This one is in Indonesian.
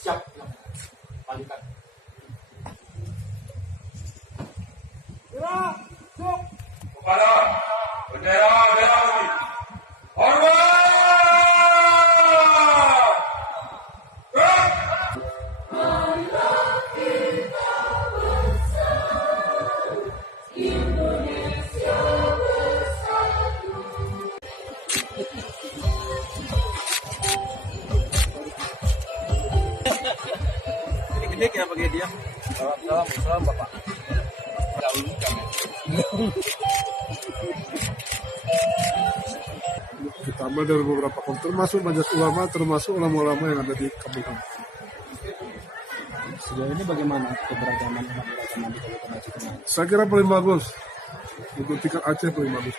Siap, balikan. Kepada bendera putih. Hormat! Gede kira pakai dia. Salam Bapak. Ditambah dari beberapa kaum, termasuk majelis ulama, termasuk ulama-ulama yang ada di kampung. Sejauh ini bagaimana keberagaman umat beragama di Kabupaten Aceh Tengah? Saya kira paling bagus untuk tingkat Aceh, paling bagus.